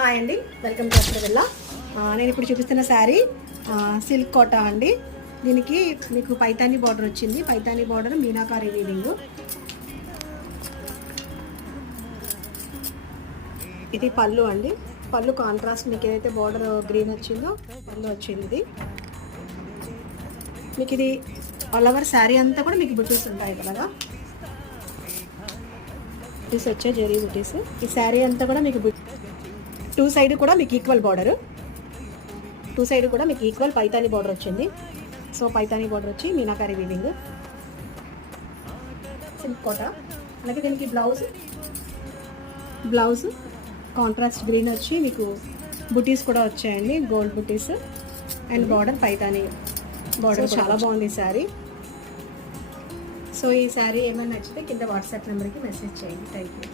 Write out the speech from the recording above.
Hi అండి, welcome to అస్ట్రవిల్లా. నేను ఇప్పుడు చూపిస్తున్న శారీ సిల్క్ కోటా అండి. దీనికి మీకు పైతానీ బార్డర్ వచ్చింది. Paithani border meenakari weaving. ఇది పళ్ళు అండి. పళ్ళు కాంట్రాస్ట్ మీకు ఏదైతే బార్డర్ గ్రీన్ వచ్చిందో పళ్ళు వచ్చింది. ఇది మీకు ఇది ఆల్ ఓవర్ శారీ అంతా కూడా మీకు బుటీస్ ఉంటాయి కదా. బుటీస్ వచ్చే జరీ బుటీస్. ఈ శారీ అంతా కూడా మీకు టూ సైడ్ కూడా మీకు ఈక్వల్ బార్డర్. టూ సైడ్ కూడా మీకు ఈక్వల్ పైతానీ బార్డర్ వచ్చింది. సో పైతానీ బార్డర్ వచ్చి మీనాకారి వీవింగ్ సిల్క్ కోట. అలాగే దీనికి బ్లౌజ్ కాంట్రాస్ట్ గ్రీన్ వచ్చి మీకు బుటీస్ కూడా వచ్చాయండి, gold buttis. And border Paithani border. చాలా బాగుంది ఈ శారీ. సో ఈ శారీ ఏమైనా నచ్చితే కింద వాట్సాప్ నెంబర్కి మెసేజ్ చేయండి. Thank you.